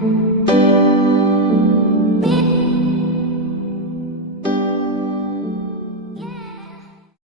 thank mm -hmm. you